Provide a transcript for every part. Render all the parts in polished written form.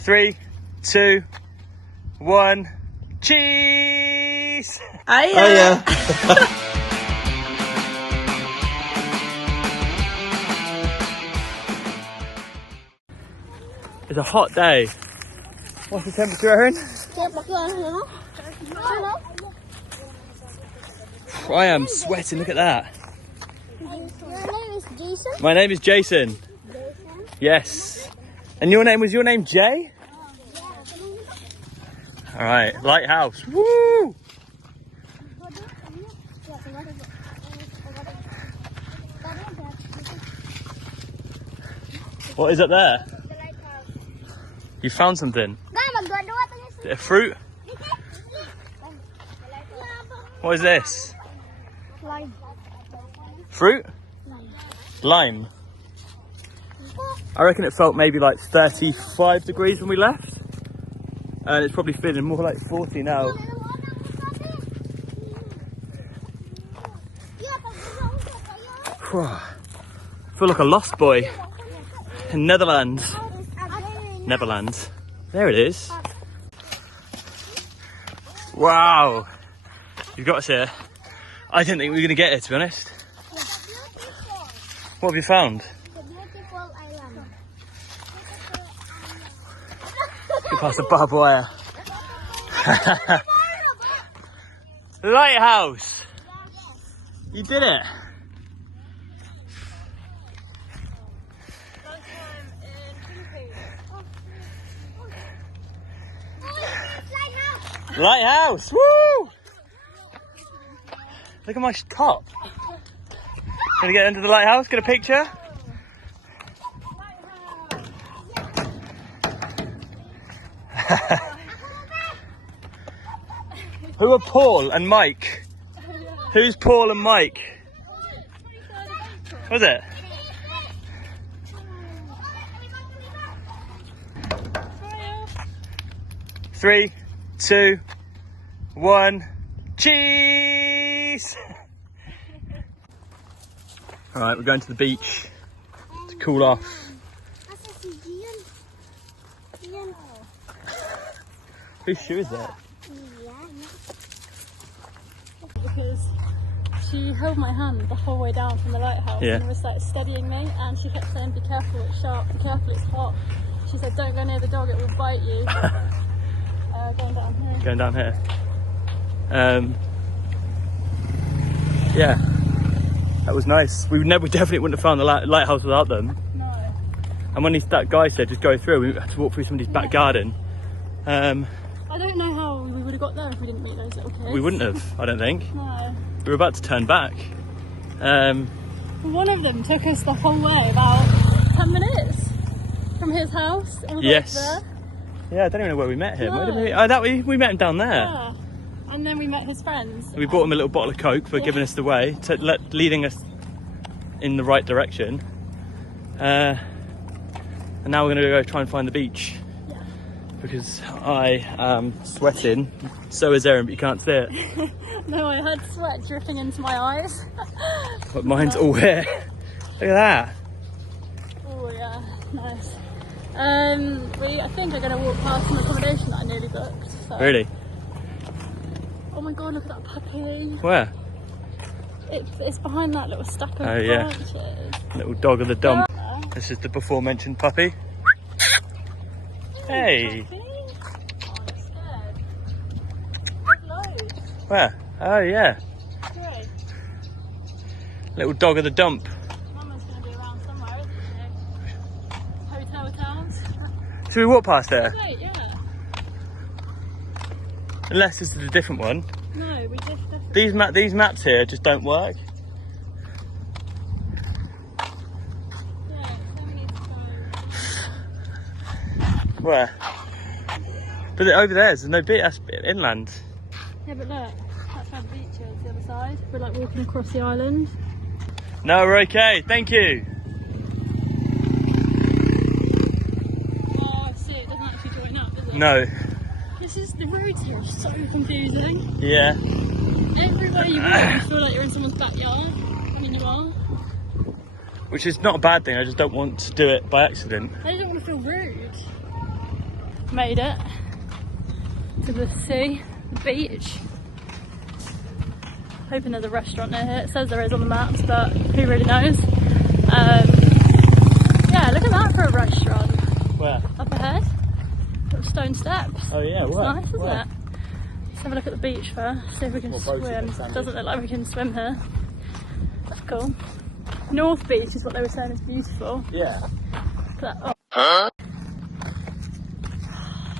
3, 2, 1. Cheese! Hiya. It's a hot day. What's the temperature, Erin? I am sweating, look at that. Your name is Jason? My name is Jason. Jason? Yes. And your name was your name Jay? Alright, lighthouse. Woo! What is up there? The lighthouse. You found something? Is it a fruit? What is this? Lime. Fruit? Lime. I reckon it felt maybe like 35 degrees when we left. And it's probably feeling more like 40 now. I feel like a lost boy in Netherlands. Netherlands. There it is. Wow. You've got us here. I didn't think we were going to get here, to be honest. What have you found? The beautiful island. You passed the barbed wire. Lighthouse! You did it! Lighthouse! Woo! Look at my top. Gonna get into the lighthouse, get a picture. Who are Paul and Mike? Who's Paul and Mike? Was it? Three, 2, 1. Cheese! Alright, we're going to the beach to cool off. Whose shoe is that? Because she held my hand the whole way down from the lighthouse and was like steadying me, and she kept saying, "Be careful, it's sharp, be careful, it's hot." She said, "Don't go near the dog, it will bite you." Going down here. Going down here. Yeah, that was nice. We definitely wouldn't have found the lighthouse without them. No. And when that guy said just go through, we had to walk through somebody's back garden. I don't know how we would have got there if we didn't meet those little kids. We wouldn't have, I don't think. No. We were about to turn back. One of them took us the whole way, about 10 minutes from his house. And we got there. Yeah, I don't even know where we met him. No. Where did we met him down there. Yeah. And then we met his friends. We bought him a little bottle of Coke for giving us the way, leading us in the right direction. And now we're going to go try and find the beach. Yeah. Because I am sweating. So is Erin, but you can't see it. No, I had sweat dripping into my eyes. But mine's all here. Look at that. Oh yeah, nice. We I think are going to walk past some accommodation that I nearly booked. So. Really? Oh my god, look at that puppy. Where? It's behind that little stack of branches. Little dog of the dump. Yeah. This is the before mentioned puppy. Hey. Puppy. Oh, I'm scared. There's loads. Where? Oh yeah. Great. Little dog of the dump. Mama's going to be around somewhere, isn't she? Hotel towns. Should we walk past there? Great, yeah. Unless this is a different one. No, we just definitely... These maps here just don't work. Yeah, so we need to go... Where? But over there's no beach, that's inland. Yeah, but look, that's where the beach is, the other side. We're like walking across the island. No, we're okay, thank you. Oh, I see, it doesn't actually join up, does it? No. The roads here are so confusing. Yeah. Everywhere you walk, you feel like you're in someone's backyard. I mean, you are. Which is not a bad thing, I just don't want to do it by accident. I don't want to feel rude. made it to the sea, the beach. Hoping there's a restaurant near here. It says there is on the maps, but who really knows? Yeah, look at that for a restaurant. Where? Up ahead. Little stone steps. Oh yeah, it's where? nice, isn't Where? it? Let's have a look at the beach first, see if we can swim. Doesn't look like we can swim here. That's cool. North Beach is what they were saying is beautiful. Yeah. Look at that. Huh?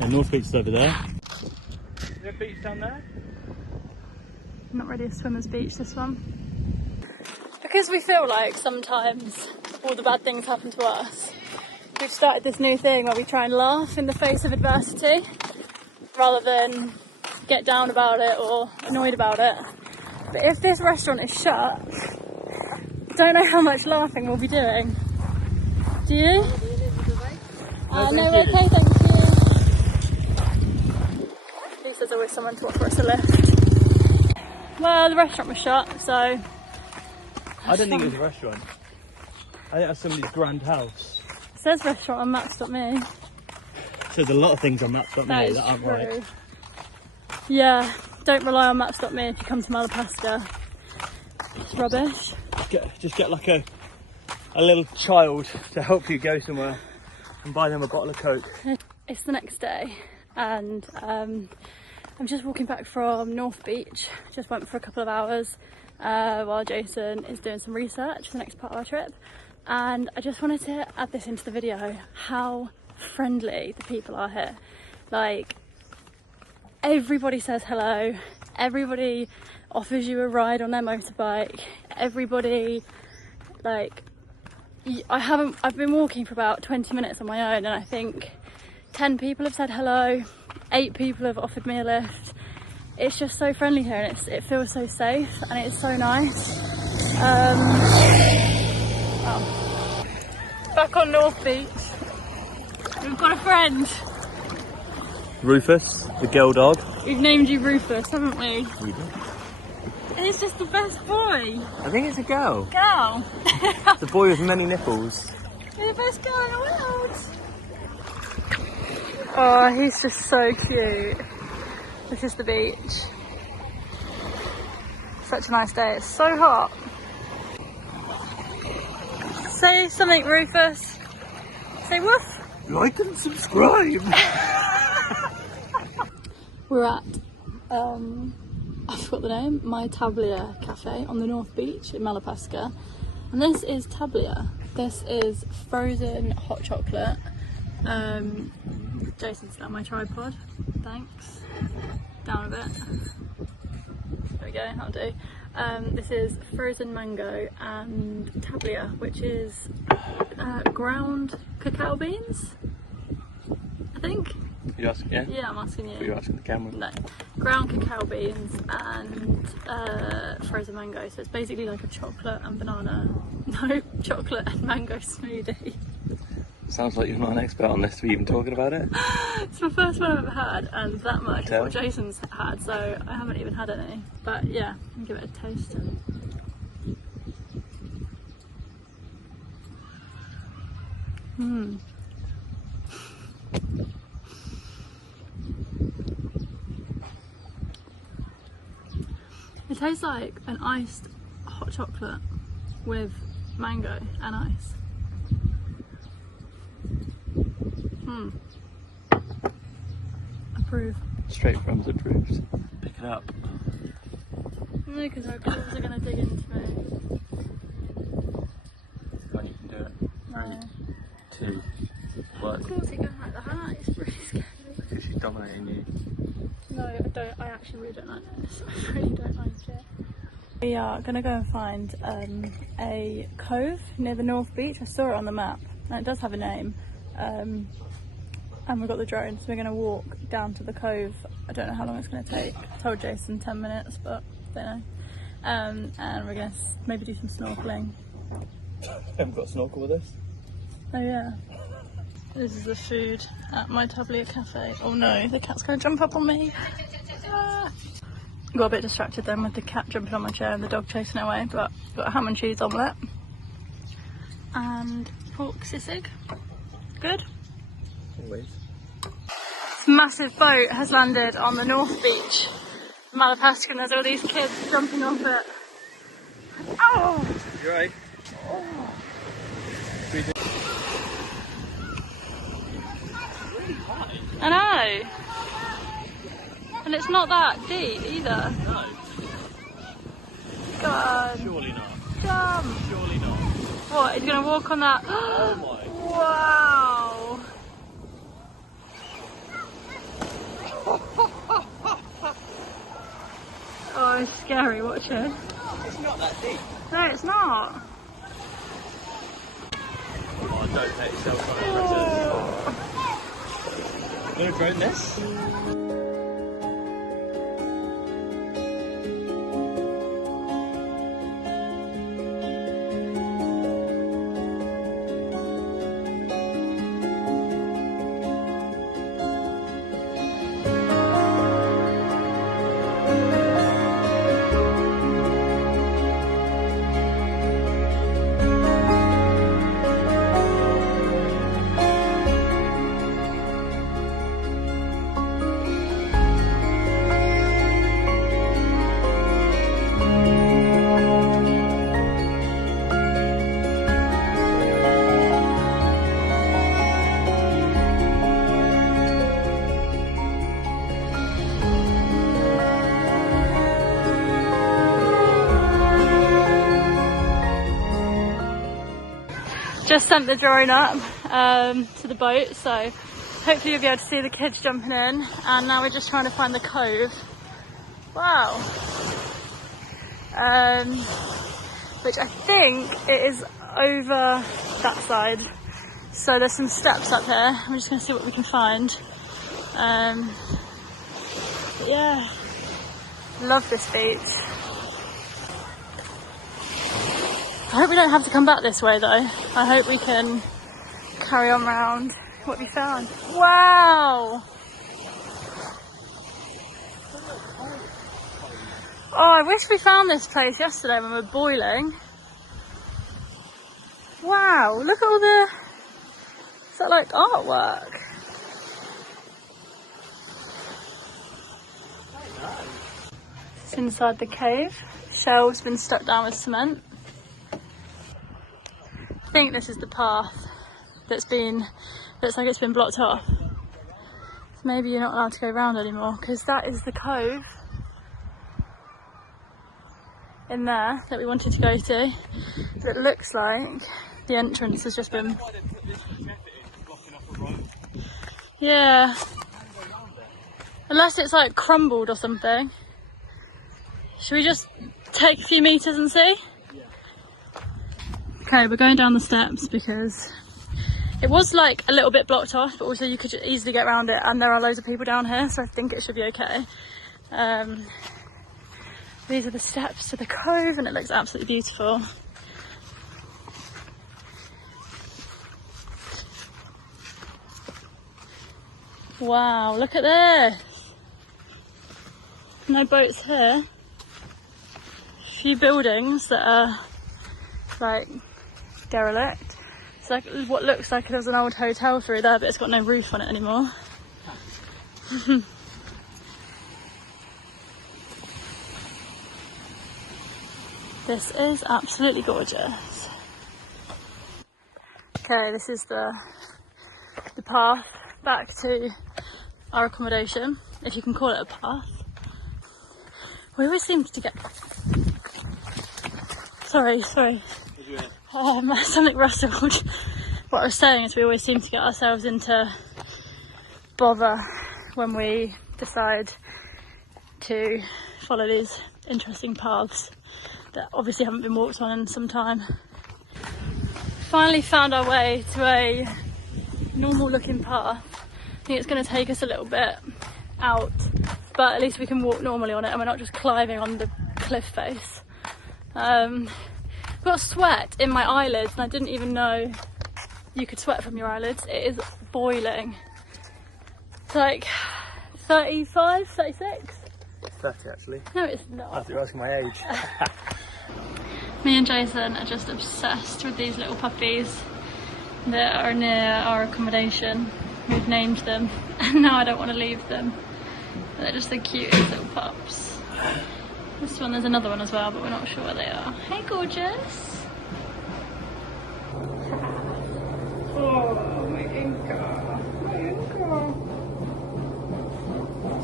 Yeah, North Beach is over there. Is there a beach down there? Not really a swimmer's beach, this one. Because we feel like sometimes all the bad things happen to us, we've started this new thing where we try and laugh in the face of adversity rather than get down about it or annoyed about it. But if this restaurant is shut, I don't know how much laughing we'll be doing. Do you? No, we're okay, thank you. At least there's always someone to offer us a lift. Well, the restaurant was shut, so... I don't think it was a restaurant. I think that's somebody's grand house. It says restaurant on maps.me. It says a lot of things on maps.me that aren't right. Yeah, don't rely on maps.me if you come to Malapascua. It's rubbish. Just get like a little child to help you go somewhere and buy them a bottle of Coke. It's the next day and I'm just walking back from North Beach. Just went for a couple of hours while Jason is doing some research for the next part of our trip. And I just wanted to add this into the video, how friendly the people are here. Like, everybody says hello, everybody offers you a ride on their motorbike, everybody, like, I've been walking for about 20 minutes on my own and I think 10 people have said hello, 8 people have offered me a lift. It's just so friendly here and it feels so safe and it's so nice. Back on North Beach, we've got a friend. Rufus, the girl dog. We've named you Rufus, haven't we? We did. He's just the best boy. I think it's a girl. Girl. It's a boy with many nipples. You're the best girl in the world. Oh, he's just so cute. This is the beach. Such a nice day. It's so hot. Say something, Rufus. Say woof. Like and subscribe. We're at, I forgot the name, My Tablia Cafe on the North Beach in Malapascua. And this is Tablia. This is frozen hot chocolate. Jason's down my tripod. Thanks. Down a bit. There we go, that'll do. This is frozen mango and tablia, which is ground cacao beans, I think. You asking? Yeah. Yeah, I'm asking you. But you're asking the camera. No, ground cacao beans and frozen mango. So it's basically like a chocolate and banana. No, chocolate and mango smoothie. Sounds like you're not an expert on this to be even talking about it. It's my first one I've ever had, and that much is what Jason's had, so I haven't even had any. But yeah, I'll give it a taste. It tastes like an iced hot chocolate with mango and ice. Approve. Straight from the approved. Pick it up. No, because our claws are going to dig into me. When you can do it. 3, 2, 1. Of course it goes like that, it's pretty scary. Because she's dominating you. No, I don't. I actually really don't like this. I really don't like it. We are going to go and find a cove near the North Beach. I saw it on the map and it does have a name. And we've got the drone, so we're going to walk down to the cove. I don't know how long it's going to take. I told Jason 10 minutes, but don't know. And we're going to maybe do some snorkeling. Haven't got a snorkel with us? Oh yeah. This is the food at My Tablia Cafe. Oh no, the cat's going to jump up on me. Ah. Got a bit distracted then with the cat jumping on my chair and the dog chasing away, but got a ham and cheese omelette. And pork sisig. Good? Always. massive boat has landed on the North Beach, Malapascua, and there's all these kids jumping off it. Oh! You're right. I know. And it's not that deep either. No. Go on. Surely not. Jump. Surely not. What, he's going to walk on that? Oh my. Wow. Oh, it's scary, watch it. It's not that deep. No, it's not. Oh, don't take yourself on it. You want to drone this? Just sent the drone up to the boat, so hopefully you'll be able to see the kids jumping in. And now we're just trying to find the cove. Wow. Which I think it is over that side. So there's some steps up here. I'm just going to see what we can find. But yeah, love this beach. I hope we don't have to come back this way though. I hope we can carry on round what we found. Wow! Oh, I wish we found this place yesterday when we were boiling. Wow, look at all the... Is that like artwork? It's inside the cave. Shelves been stuck down with cement. I think this is the path looks like it's been blocked off. So maybe you're not allowed to go around anymore, because that is the cove in there that we wanted to go to. But it looks like the entrance has just been... Yeah. Unless it's like crumbled or something. Should we just take a few meters and see? Okay, we're going down the steps because it was like a little bit blocked off, but also you could easily get around it, and there are loads of people down here, so I think it should be okay. These are the steps to the cove, and it looks absolutely beautiful. Wow, look at this. No boats here. A few buildings that are like derelict. It's like what looks like there's an old hotel through there, but it's got no roof on it anymore. This is absolutely gorgeous. Okay, this is the path back to our accommodation, if you can call it a path. We always seem to get... Sorry. Something rustled. What I was saying is we always seem to get ourselves into bother when we decide to follow these interesting paths that obviously haven't been walked on in some time. Finally found our way to a normal looking path. I think it's going to take us a little bit out, but at least we can walk normally on it and we're not just climbing on the cliff face. I've got sweat in my eyelids, and I didn't even know you could sweat from your eyelids. It is boiling. It's like 35, 36? It's 30 actually. No, it's not. I thought you were asking my age. Me and Jason are just obsessed with these little puppies that are near our accommodation. We've named them, and now I don't want to leave them. They're just the cutest little pups. This one, there's another one as well, but we're not sure where they are. Hey, gorgeous! Oh, my Inca. My Inca.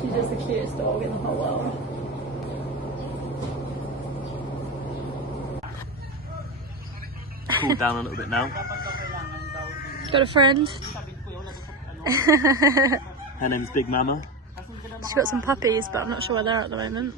She's just the cutest dog in the whole world. Cool down a little bit now. Got a friend. Her name's Big Mama. She's got some puppies, but I'm not sure where they're at the moment.